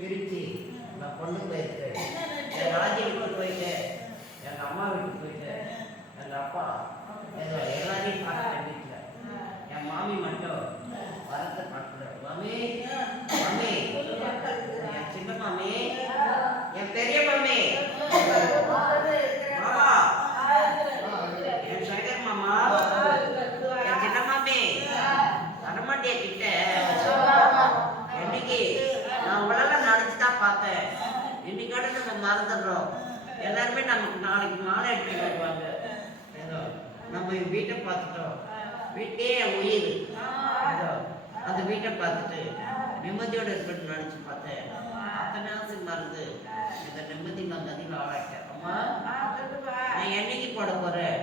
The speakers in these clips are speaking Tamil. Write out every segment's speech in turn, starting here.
பிரிச்சு நான் கொண்டு போயிருக்கேன். என் ராஜி வீட்டுக்கு போயிட்டு, எங்கள் அம்மா வீட்டுக்கு போயிட்டு, எங்கள் அப்பா எல்லாரையும் பார்த்துட்டேன் வீட்டில். என் மாமி மட்டும் வரத்தை பார்த்துட்டேன். மாமி மாமி, என் சின்ன மாமி, என் பெரிய மாமி, மாமா, என் சங்கர் மாமா, என் சின்ன மாமி வரமாட்டிய கிட்ட இன்னைக்கு நான் உலக நினைச்சுதான் பார்த்தேன். இன்னைக்கு நம்ம மறந்துடுறோம். எல்லாருமே நமக்கு நாளைக்கு மாலை எடுத்துட்டு வருவாங்க. ஏதோ நம்ம வீட்டை பார்த்துட்டோம். வீட்டே என் உயிர். ஏதோ அந்த வீட்டை பார்த்துட்டு நிம்மதியோடு இருக்கணும்னு நினைச்சு பார்த்தேன். அத்தனை ஆசை மறந்து இந்த நிம்மதி நான் நதியில் ஆளாட்டேன். அம்மா, நான் என்னைக்கு போட போறேன்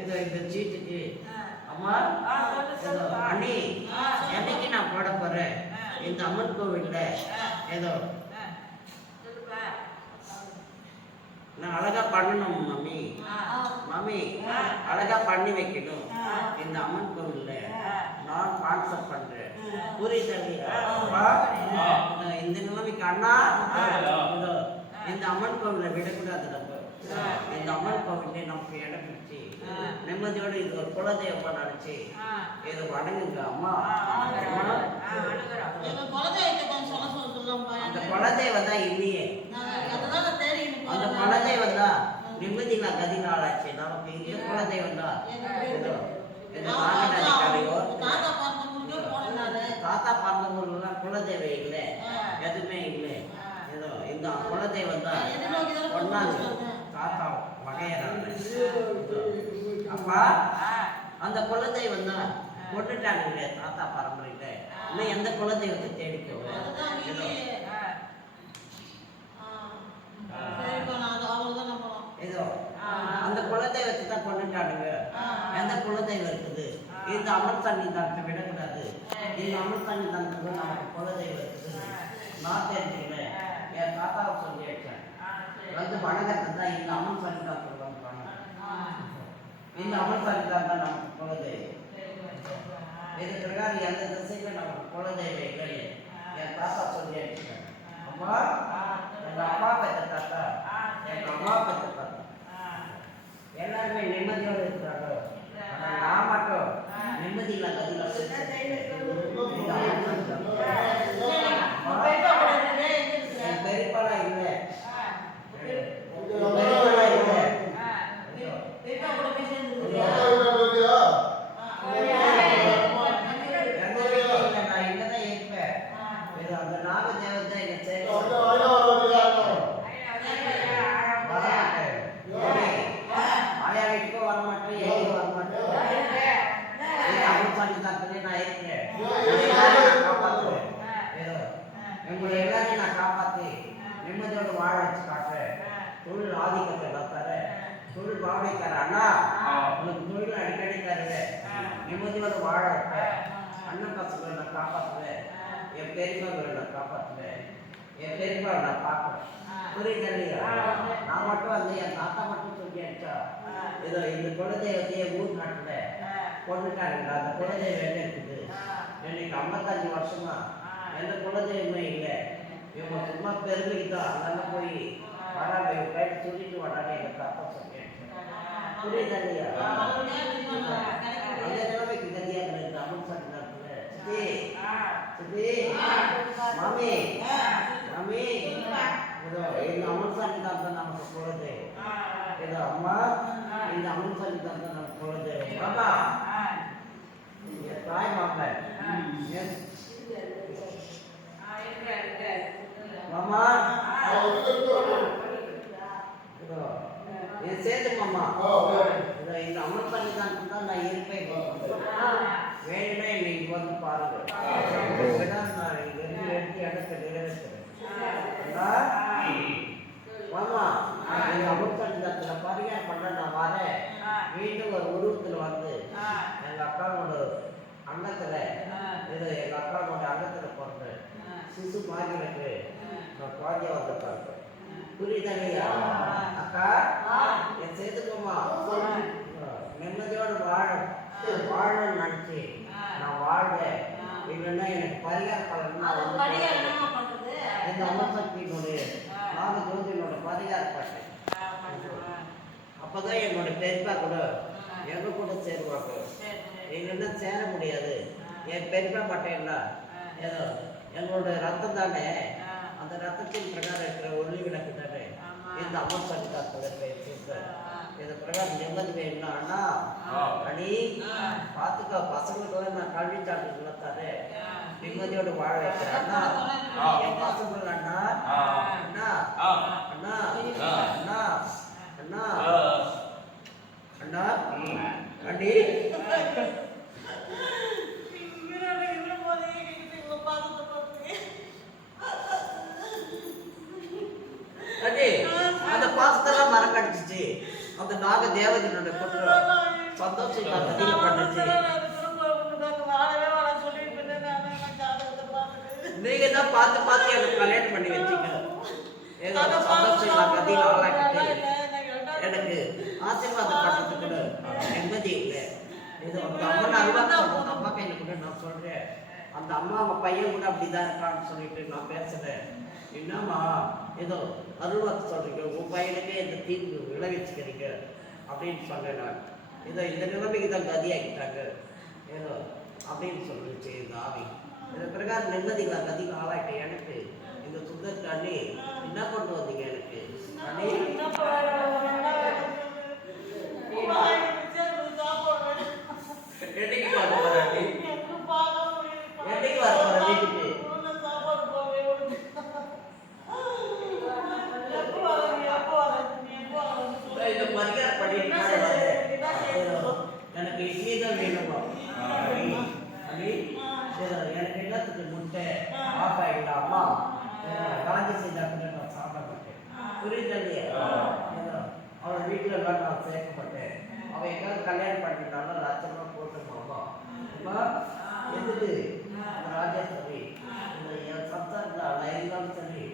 ஏதோ இந்த சீட்டுக்கு? அம்மா, ஏதோ அண்ணி, என்னைக்கு நான் போட போறேன் இந்த அம்மன் கோவில்ல? ஏதோ நான் அழகா பண்ணணும் மாமி. மாமி, அழகா பண்ணி வைக்கணும் இந்த அம்மன் கோவில்ல. நான் கான்செப்ட் பண்றேன். புரியுது? இந்த நிலைமைக்கு அண்ணா இந்த அம்மன் கோவிலை விடக்கூடாது. நம்ம இந்த அம்மன் கோவிலே நமக்கு இடம் பிடிச்சி நிம்மதியோடு இது ஒரு குலதெய்வமா நினைச்சு இதை வணங்குங்க. அம்மா, அந்த குலதெய்வம் தான் இல்லையே. அந்த குலதெய்வம் தான் நிம்மதி நான் கதி நாளாச்சு. நமக்கு இந்த குலதெய்வம் தான். தாத்தா பார்த்தவங்களுக்குலாம் குலதெய்வம் இல்லை, எதுவுமே இல்லை. ஏதோ இந்த குலதெய்வம் தான் ஒன்னாங்க. தாத்தா வகையறாங்க. அப்பா, அந்த குலதெய்வம் தான் கொண்டுட்டாங்க தாத்தா பரம்பரையில. இன்னும் எந்த குலதெய்வத்தை தேடிக்கோ. ஏதோ அந்த குலதெய்வத்தை தான் கொண்டுட்டானுங்க. எந்த குலதெய்வம் இருக்குது? இந்த அமர் சன்னிதானத்தை விடக்கூடாது. இந்த அமர் சன்னிதானத்துக்கு நமக்கு குலதெய்வம் இருக்குது. நான் தெரிஞ்சுக்கிறேன். என் தாத்தாவை சொல்லி வச்சேன். வந்து வணக்கத்தை தான் இந்த அமர் சன்னிதானத்தில் வந்துட்டாங்க. இந்த அமர் சன்னிதானம் தான் நமக்கு குலதெய்வம். இது பிரகாரம் எந்த திசையில நமக்கு குலதெய்வம் இல்லை. என் தாத்தா சொல்லி வச்சேன். அம்மா, எங்க அப்பா பெற்ற தாத்தா, எங்க அம்மா பெற்ற தாத்தா எல்லாருமே நிம்மதியோடு இருக்கிறாங்க. நான் மட்டும் நிம்மதி இல்லாத பெரியப்பாலாம் இல்லை. நான் இங்கதான் இருப்பேன். அந்த நாக தேவதை ஆயா வீட்டுக்கும் வரமாட்டேன், எங்கேயும் வரமாட்டேன். நான் இருக்கிறேன். காப்பாற்றுவேன். ஏதோ உங்களை எல்லாரையும் நான் காப்பாற்றி நிம்மதியோடு வாழ வச்சு காட்டுறேன். தொழில் ஆதிக்கத்தை நான் தரேன். தொழில் பாவனை தரேன். அண்ணா, உங்களுக்கு தொழில் அடிக்கடி தருவேன். நிம்மதியோடு வாழ வைப்பேன். அண்ணன் பசங்களை நான் காப்பாற்றுவேன். என் பெரியமாவை நான் காப்பாற்றுவேன். என் பெரியமாவை நான் பார்க்குறேன். புரியுது இல்லையா? நான் மட்டும் வந்து என் தாத்தா மட்டும் சொல்லி அடிச்சா ஏதோ இந்த குலதெய்வத்தையே ஊர் நாட்டில் கொண்டுட்டாங்க. அந்த குலதெய்வம் என்ன இருக்குது? இன்னைக்கு 55 வருஷமா எந்த குலதெய்வமே இல்லை. இவங்க சும்மா பெருமைக்கு தான் அங்கெல்லாம் போய் வராங்க. இவங்க கைட்டு சொல்லிட்டு வராங்க. எங்கள் தாத்தா சொல்லி அடிச்சேன். புரியுது இல்லையா? அந்த நிலைமைக்கு கதியாக இருக்கு அம்மன் சன்னிதானத்துல. சித்தி, சித்தி, மாமி, மாமி, ஏதோ இந்த அம்மன் சன்னிதானம் தான் நமக்கு குலதெய்வம். ஏதோ அம்மா, இந்த அம்மன் சன்னிதானம் தான் நமக்கு குலதெய்வம். மாமா, தாய் மாப்பிள்ளை மாமா, என் சேது மாமா, இந்த அம்மன் சன்னிதானத்துக்கு தான் நான் இருப்பேன். வேணும்னா இன்னைக்கு வந்து பாருங்க. நான் இங்கிருந்து எடுத்து இடத்தை நிறைவேற்றுறேன். மாமா, எங்க அம்மன் சன்னிதானத்துல பரிகாரம் பண்ண நான் வரேன். வீட்டுக்கு ஒரு உருவத்துல வந்து எங்க அக்காவோட அங்கத்துல இது எங்க அக்காவோட அங்கத்துல பிறந்தேன். சிசு பாக்கியனுக்கு நான் குழந்தைய வந்து பார்ப்பேன். புரியுதா இல்லையா? அக்கா, என் சேதுக்கம்மா நிம்மதியோடு வாழணும்னு நினைச்சு நான் வாழ்வேன். இல்லைன்னா எனக்கு பரிகார பலன் இந்த அம்மசக்தியினுடைய நாக ஜோதியினோட பரிகார பாட்டு. அப்பதான் என்னோட பெரியப்பா கூட எங்க கூட சேருவாங்க. எங்கன்னா சேர முடியாது. என் பெரியப்பா மாட்டேன்ல ஏதோ எங்களோட ரத்தம் தானே, அந்த ரத்தத்தின் பிரகாரம் இருக்கிற ஒளி விளக்கு தானே இந்த அம்மசக்தி இது பிரகாரம் நிம்மதி வேணும்னா அடி பார்த்துக்கோ. பசங்களுக்கு நான் கல்வி சான்றிதழ் தரே நிம்மதியோடு வாழ வைக்கிறேன். அண்ணா என் பசங்க அண்ணா அண்ணா அண்ணா அண்ணா அண்ணா அண்ணா அடி அடி அந்த பாசத்தெல்லாம் மறக்கடிச்சிச்சு. அந்த நாக தேவதையோட குற்றம் சந்தோஷம் கதில பண்ணுச்சு. நீங்க தான் பார்த்து பார்த்து எனக்கு கல்யாணம் பண்ணி வச்சீங்க. ஏதோ சந்தோஷம் கதில ஆளாக்கிட்டு எனக்கு ஆசீர்வாதம் பண்றது கூட நிம்மதி இல்லை. ஏதோ அந்த அம்மா கையில கூட நான் சொல்றேன். அந்த அம்மா பையன் கூட அப்படிதான் இருக்கான்னு சொல்லிட்டு நான் பேசுறேன். என்னம்மா ஏதோ அருள்வாக்கு சொல்றீங்க, உன் பையனுக்கே இந்த தீர்வு விளைவிச்சுக்கிறீங்க அப்படின்னு சொன்னேன் நான். ஏதோ இந்த நிலைமைக்கு தான் கதியாக்கிட்டாங்க ஏதோ அப்படின்னு சொல்லிச்சு இந்த ஆவி. இந்த பிரகாரம் நிம்மதிகளா கதிகள் ஆளாயிட்டேன். எனக்கு இந்த சுந்தரக்காண்டி என்ன கொண்டு வந்தீங்க எனக்கு அண்ணே? என்னைக்கு பார்க்க போறாண்டி? என்னைக்கு வர போற வீட்டுக்கு? இந்த பரிகார பண்ணிட்டு எனக்கு இட்லி தான் வேணுமா? எனக்கு என்னத்துக்கு முட்டை ஆஃப் ஆகிடலாம் அம்மா காஞ்சி செய்தா கூட நான் சாப்பிட மாட்டேன். புரியுது? அவள் வீட்டில் எல்லாம் நான் சேர்க்க மாட்டேன். அவன் எங்காவது கல்யாணம் பண்ணிட்டாலும் லட்சமா போட்டுமா அம்மா எதுக்கு ராஜேஸ்வரி என் சம்சாரத்தில் இருந்தாலும் சரி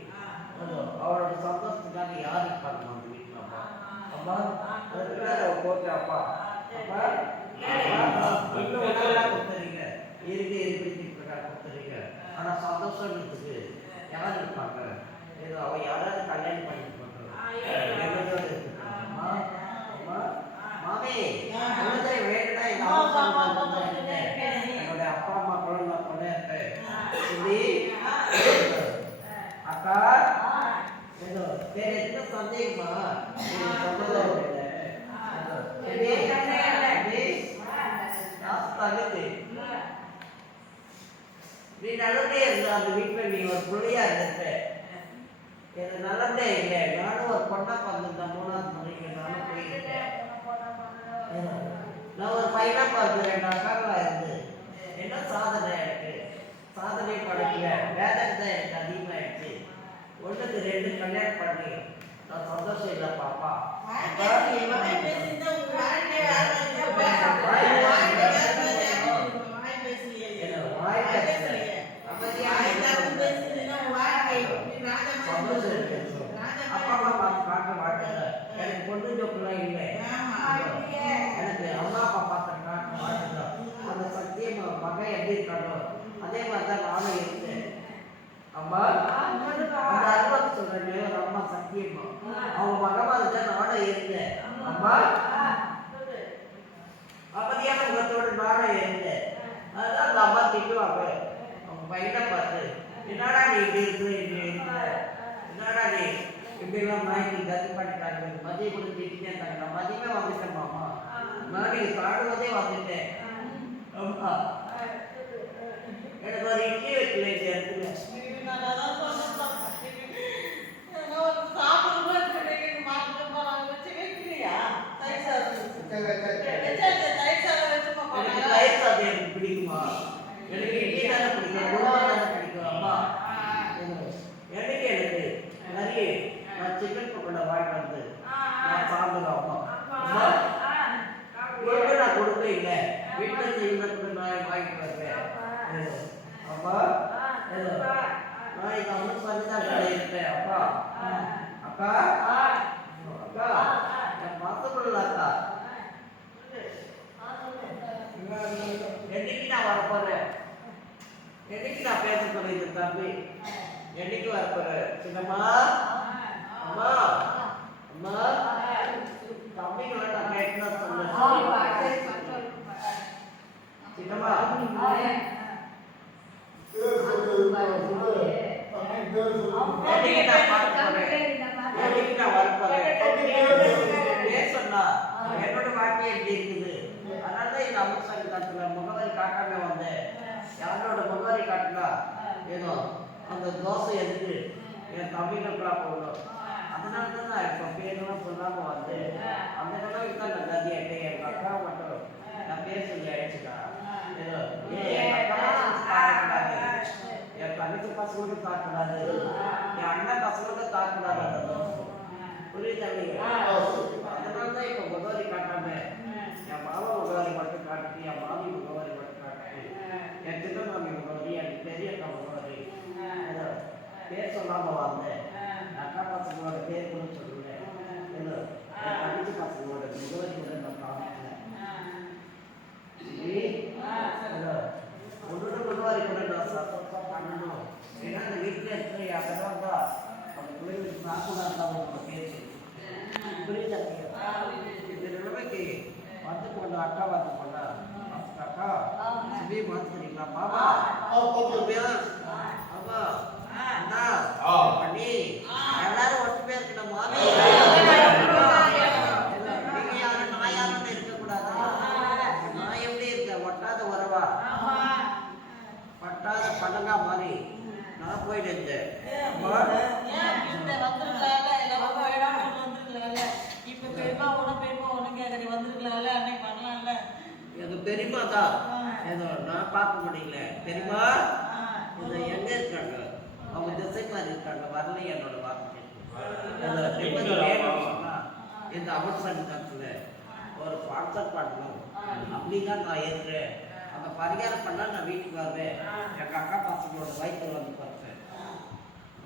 அவளோட சந்தோஷத்துக்காக யார் இருப்பாங்க நம்ம வீட்டில் அம்மா அம்மா அதுக்கு போட்டு அப்பா அப்பா இன்னும் உணவெல்லாம் கொடுத்துறீங்க இருக்கு இருக்கு பிரகாரம் கொடுத்துறீங்க. ஆனால் சந்தோஷம் இருக்குது யார் இருப்பாங்க? ஏதோ அவள் யாராவது கல்யாணம் பண்ணிட்டு போட்டுருவோம். அம்மா அம்மா மாமே வேணும்னா எங்க அம்மா என்னோட அப்பா அம்மா கூட நான் கொண்டே இருப்பேன் சொல்லி அக்கா ஏதோ வேற எந்த சந்தேகமா நீ நல்லதே இருந்தா அந்த வீட்டில் நீ ஒரு பிள்ளையா இருந்த எனக்கு நல்லதே இல்லை. நானும் ஒரு பொண்ணா பார்த்துருந்தேன். 3வது முறைக்கு நானும் போயிருக்கேன். நான் ஒரு பையனா பார்த்து 2 அக்காங்களா இருந்து என்ன சாதனை எனக்கு சாதனை படைக்கல வேதனை தான் எனக்கு அதிகமாயிடுச்சு. 1க்கு 2 கல்யாணம் பண்ணி நான் சந்தோஷம் இல்லை பாப்பா. அப்பா அம்மா பார்த்து காட்ட மாட்டேங்க. எனக்கு பொண்ணு ஜோக்கெல்லாம் இல்லை. எனக்கு அம்மா அப்பா பார்த்து காட்ட மாட்டேங்க. அந்த சக்தியை மகன் எப்படி இருக்கானோ அதே மாதிரி தான் நானும் இருந்தேன். அம்மா அந்த அருவாக்கு சொல்றேன் ஒரு அம்மா சத்தியம்மா அவங்க மகமாக தான் நானும் இருந்தேன். அம்மா அப்பதியான முகத்தோடு நானும் இருந்தேன். அதுதான் அந்த அம்மா திட்டுவாங்க அவங்க பையனை பார்த்து, என்னடா நீ இப்படி இருக்கிற இப்படி இருக்கிற என்னடா நீ இப்படிலாம் நாய்க்கு கத்து பண்ணிட்டாங்க மதியம் கூட திட்டினே இருந்தாங்க. நான் மதியமே வந்துட்டேன் மாமா. நான் நீங்க சாடுவதே வந்துட்டேன். அம்மா எனக்கு ஒரு இட்லி வைக்கல இந்த இடத்துல. தயிர் சாதம் எனக்கு பிடிக்குமா? எனக்கு இட்லி தானே பிடிக்கும், உணவு தானே பிடிக்கும். அம்மா எனக்கு எனக்கு நிறைய நான் சிக்கன் பக்கோடா வாங்கிட்டு வந்து நான் சாப்பிடுவேன். அம்மா அம்மா நான் கொடுக்க இல்லை வீட்டில் செய்யணும் கூட நான் வாங்கிட்டு வருவேன். அப்பா நான் இதை ஒன்றும் பண்ணிதான் இருப்பேன். அப்பா அக்கா அக்கா என் பார்த்துக்கொள்ள அக்கா என்னைக்கு நான் வரப்போறேன்? என்னைக்கு நான் பேச சொல்லிட்டு தம்பி என்னைக்கு வரப்போற சின்னம்மா அம்மா அம்மா தம்பிங்கள நான் கேட்கணும் சொன்னேன் சின்னம்மா என்னைக்கு நான் பார்க்க போறேன் என்னைக்கு நான் வரப்போறேன் பேசணும்னா என்னோட வாழ்க்கை எப்படி இருக்குது அதனாலதான் இந்த அம்மா சங்கத்துல முகவரி காட்டாம வந்தேன் யாரோட முகவரி காட்டினா ஏதோ அந்த தோசை எதுக்கு என் தம்பிகளுக்குலாம் போடணும் அதனால தான் நான் இப்போ பேரெல்லாம் சொல்லாம வந்து அந்த நிலைமைக்கு தான் நான் கதி ஆயிட்டேன் எங்க அக்கா மட்டும் நான் பேர் சொல்லி அழைச்சிட்டேன் ஏதோ என் அக்கா தாக்கக்கூடாது என் தங்கச்சி பசங்களுக்கு தாக்கக்கூடாது என் அண்ணன் பசங்களுக்கு தாக்கக்கூடாது அந்த தோசை புரியுது அதனால தான் இப்போ முகவரி காட்டாம என் மாமா முகவரி மட்டும் காட்டி என் மாமி முகவரி மட்டும் காட்டி என் சின்னமாமி முகவரி என் பெரிய அக்கா முகவரி ஏதோ பேர் சொல்லாம வந்தேன் அக்கா பசங்களோட பேர் கூட சொல்லுவேன் ஏதோ என் தங்கச்சி பசங்களோட முகவரி கூட நான் காமிக்கிறேன் ஒன்னோட முகவரி கூட நான் சத்தப்பா பண்ணணும் ஏன்னா அந்த வீட்டில் இருக்கிற யாரெல்லாம் தான் அந்த பிள்ளைங்களுக்கு தாக்கூடாது தான் உங்களோட பேர் புரியுதா இந்த நிலைமைக்கு வந்து கொண்டு அக்கா வந்து கொண்டா அக்கா சிபி மாத்துறீங்களா மாமா ஆமா அண்ணா பண்ணி எல்லாரும் ஒட்டுமே இருக்கணும் மாமி நீங்க யாரும் நான் யாரும் இருக்கக்கூடாது நான் எப்படி இருக்கேன் ஒட்டாத உறவா பட்டாத படங்கா மாதிரி நான் போயிட்டு இருந்தேன் எங்க பெரியமா தான் ஏதோ நான் பார்க்க முடியல பெரியமா எங்க இருக்காங்க அவங்க திசை மாதிரி இருக்காங்க வரல என்னோட வார்த்தை இந்த அவசரத்துல ஒரு கான்சர்ட் பண்ணணும் அப்படிதான் நான் ஏற்றுறேன் அந்த பரிகாரம் பண்ணா நான் வீட்டுக்கு வருவேன் எங்க அக்கா பசங்களோட வயிற்றுல வந்து பார்த்தேன்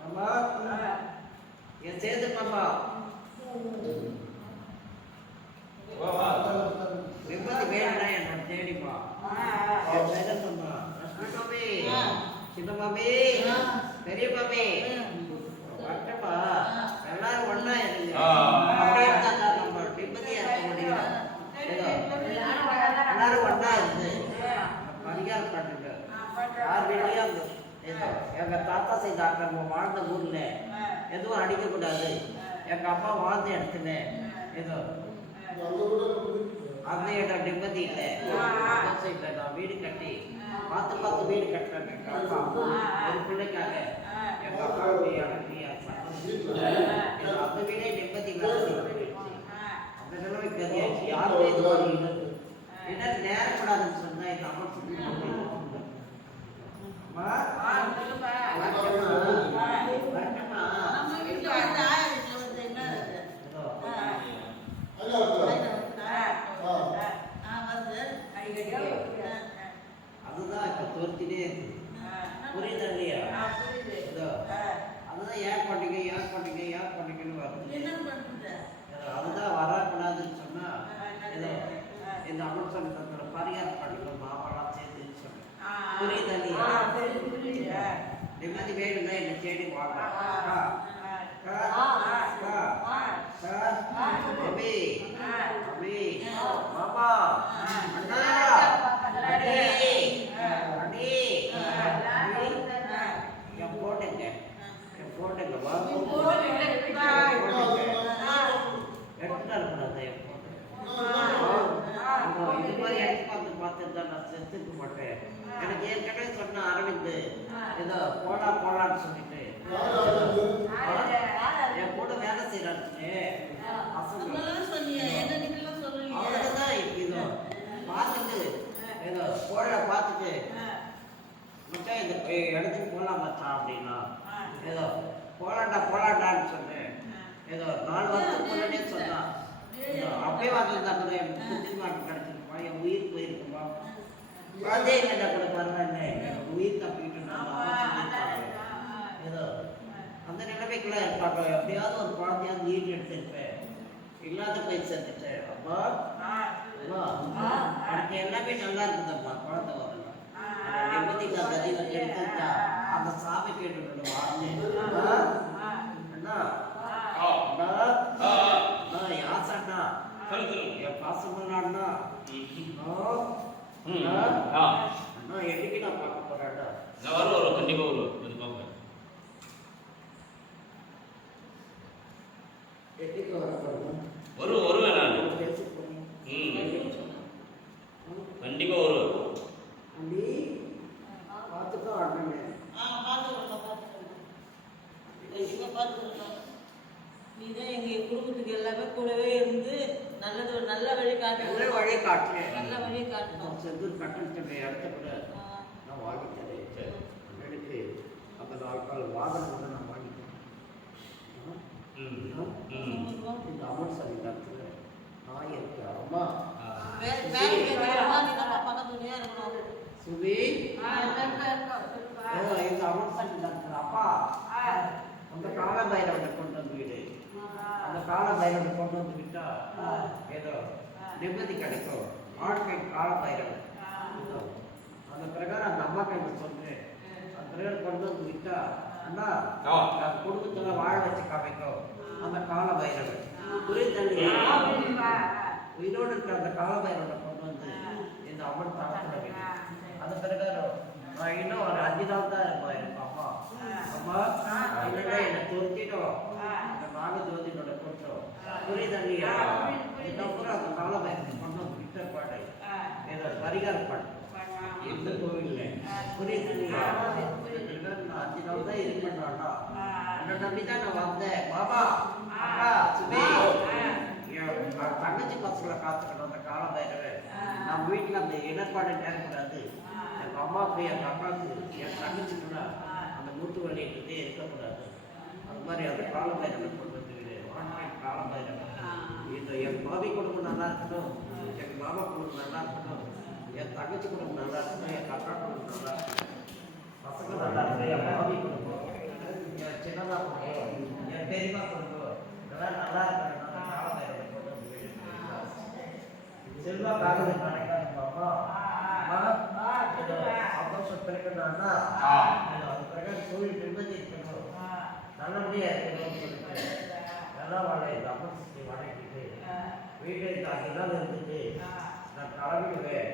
மாமா என் சேது மாமா நிம்மதி வேணும்னா என்னோட தேடிப்பா சொன்னா மாமி சின்ன மாமி பெரிய மாமி வட்டப்பா எல்லாரும் ஒன்னா இருங்க அப்படியே இருந்தா நம்ம நிம்மதியா இருக்க முடியும் எல்லாரும் ஒன்னா இருந்து பரிகாரம் பண்ணுங்க யார் வீட்லயும் ஏதோ எங்க தாத்தா செய்த வாழ்ந்த ஊர்ல எதுவும் அடிக்கக்கூடாது எங்க அப்பா வாழ்ந்த இடத்துல ஏதோ அந்த இடம் நிம்மதி இல்லை நான் வீடு கட்டி பார்த்து வீடு கட்டுறேன் எங்க அப்பா ஒரு பிள்ளைக்காக எங்க அப்பாவுடைய அந்த வீடே நிம்மதி அந்த நிலைமை கதியாச்சு யாருமே இது மாதிரி என்ன நேரப்படாதுன்னு சொன்னா எங்க அம்மா சொல்லி அதுதான் இப்ப தோர்த்தினே இருக்கு புரியுதா இல்லையா அதுதான் ஏன் பண்ணீங்கன்னு வருது அதுதான் வரக்கூடாதுன்னு சொன்னா ஏதோ இந்த அமர்சனத்தோட பரிகாரம் பண்ணிக்கணும் மாவெல்லாம் சேர்த்துன்னு சொன்னேன் புரியுதா இல்லையா நிம்மதி வேணும்னா என்ன தேடி வாங்க மாமா எனக்கு ஏற்கனவே சொன்ன அரவிந்த் ஏதோ போலான்னு சொல்லிட்டு என் கூட வேலை செய்யறாரு அவனுக்குதான் இதோ பார்த்துட்டு ஏதோ கோழை பார்த்துட்டு மச்சான் இந்த இடத்துக்கு போகலாம் மச்சான் அப்படின்னா ஏதோ போலாண்டான்னு சொன்னேன் ஏதோ 4 வருஷத்துக்கு முன்னாடியே சொன்னான் அப்பயே வந்திருந்தா கூட என் புத்திமாட்டு கிடைச்சிருப்பா என் உயிர் போயிருக்குமா குழந்தை இல்லைன்னா கூட பரவாயில்ல உயிர் தப்பிக்கிட்டு ஏதோ அந்த நிலைமைக்குள்ள இருப்பாங்க எப்படியாவது ஒரு குழந்தையாவது ஈடு எடுத்திருப்பேன் இல்லாத போய் சேர்த்துட்டேன் அப்பா எனக்கு எல்லாமே நல்லா இருக்குதம்மா குழந்தை வரலாம் நிம்மதிக்கு கதியில் எடுத்துட்டா அந்த சாமி கேட்டு வார்த்தை அண்ணா யாசண்ணா என் பாசமண்ணா அண்ணா என்னைக்கு நான் பார்க்க போறேன்டா வரும் கண்டிப்பா வரும் என்னைக்கு வர போறேன் வருவேன் நான் கண்டிப்பா வருவேன் அண்டி பார்த்துக்கோ அண்ணன் நீதான் எங்க குடும்பத்துக்கு எல்லாமே கூடவே இருந்து நல்ல வழி நல்ல வழி காட்டுறேன் நல்ல வழியை காட்டணும் செந்தூர் கட்டணத்தை இடத்த கூட நான் வாங்கி தரேன் அண்ணனுக்கு அந்த நாட்கள் வாகனம் கூட நான் வாங்கி தரேன் இந்த அமர் சாமி டாக்டர் நான் இருக்கேன் அம்மா சுபி எங்க அமர் சாமி டாக்டர் அப்பா அந்த கால பைரவனை கொண்டு வந்து விடு அந்த கால பைரவனை கொண்டு வந்து விட்டா ஏதோ நிம்மதி கிடைக்கும் வாழ்க்கை கால பைரவன் அந்த பிரகாரம் அந்த அம்மா கையில சொல்றேன் அந்த பிரகாரம் கொண்டு வந்து விட்டா அண்ணா குடும்பத்துல வாழ வச்சு காமிக்கும் அந்த கால பைரவன் புரிதல் உயிரோடு இருக்கிற அந்த கால பைரவனை கொண்டு வந்து இந்த அம்மன் தளத்துல விட்டு அந்த பிரகாரம் நான் இன்னும் ஒரு 5 நாள் தான் இருப்பேன் எனக்கு அம்மா அம்மா இல்லைன்னா என்னை துரத்திட்டோம் அந்த நாக ஜோதியோட கூட்டம் புரிதல்லையா இதுக்கப்புறம் அந்த கால பைரவனை கொண்டு வந்து விட்ட பாடு ஏதோ பரிகாரம் பாடு எந்த கோவில்ல புரியுதுல்லையா நான் 5 நாள் தான் இருப்பேன்டா என்னை நம்பிதான் நான் வந்தேன் பாபா அக்கா சுபி தங்கச்சி பசங்களை காத்துக்கணும் அந்த கால பைரவன் நம்ம வீட்டில் அந்த இடர்பாடு நேரக்கூடாது எங்கள் அம்மாவுக்கு எங்கள் அக்காவுக்கு என் தங்கச்சி கூட அந்த மூட்டு வலிக்கிட்டே இருக்கக்கூடாது அது மாதிரி அந்த கால பைரவனை கொண்டு வந்து வாழ்க்கை கால பைரவன் இந்த என் பாவி குடும்பம் நல்லா இருக்கணும் எங்கள் மாமா குடும்பம் நல்லா இருக்கணும் என் தங்கச்சி குடும்பம் நல்லா இருக்கணும் என் அக்கா குடும்பம் நல்லா இருக்கணும் பசங்க நல்லா இருக்கணும் என் பாவி குடும்பம் என் சின்னதா குடும்பம் என் பெரியமா குடும்பம் இதெல்லாம் நல்லா இருக்கணும் கால பைரவனை கொண்டு வந்து செல்வா காகது நினைக்காது அம்மா சந்தோஷம் கிடைக்கணும்னா அது பிரகாரம் தொழில் நிம்மதி இருக்கணும் நல்லபடியா இருக்கணும்னு சொல்லிட்டு நல்லா வாழ இந்த அம்மன் சுற்றி வணங்கிட்டு வீட்டில் அங்கெல்லாம் இருந்துட்டு நான் கிளம்பிடுவேன்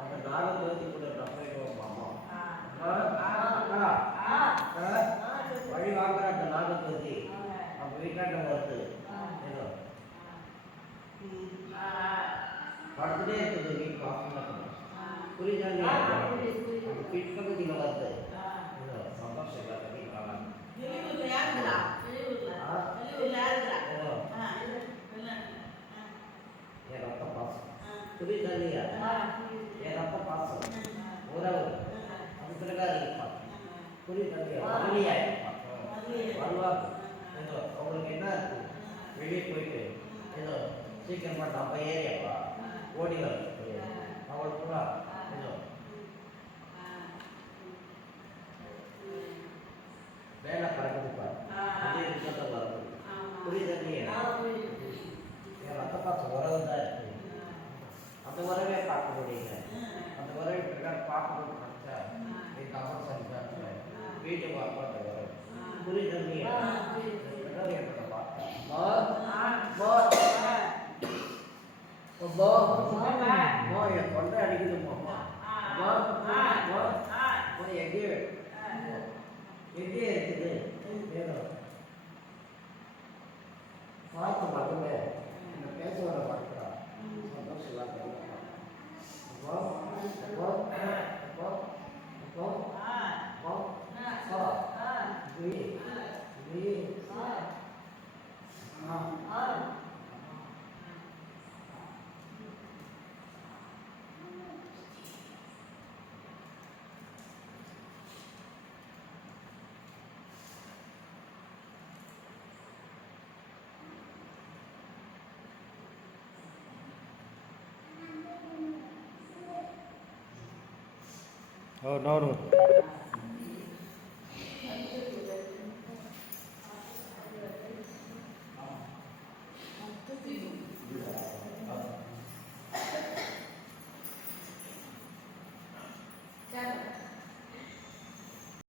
அந்த நாகஜோதி கூட நான் போயிடுவோம் அம்மா வழி வாங்குற அந்த நாகஜோதி நம்ம வீட்டாண்ட வருது ஏதோ படுத்துட்டே இருக்குது வீட்டு வாசல் புரியுதா பின்பகுதியில் வருது சந்தோஷம் என் ரத்த பாசம் புரியுதா இல்லையா என் ரத்த பாசம் உறவு அது பிரகாரம் இருப்பாங்க புரியுதா இல்லையா வலியா இருப்பாங்க வருவாங்க ஏதோ அவங்களுக்கு என்ன இருக்கு வெளியே போயிட்டு ஏதோ சீக்கிரமா நம்ம ஏரியாப்பா ஓடி வர்றது அவள் கூட ஏதோ வேலை பறக்குதுப்பா அதே இருக்கிறத வருது புரியுதா இல்லையா என் ரத்த பாசம் உறவு தான் இருக்கு அந்த உறவே பார்க்க முடியல அந்த உறவை பிரகாரம் பார்க்கணும்னு நினைச்சா எங்க அம்மா சொல்லிட்டாங்க வீட்டு பார்ப்போம் அந்த உறவு புரியுதா இல்லையா என்னோட என் தொண்டை அடிக்குதுமா எங்கேயே இருக்குது ஏதோ பார்த்து மகளே என்ன பேச வர மாட்டா சந்தோஷம் Oh, no.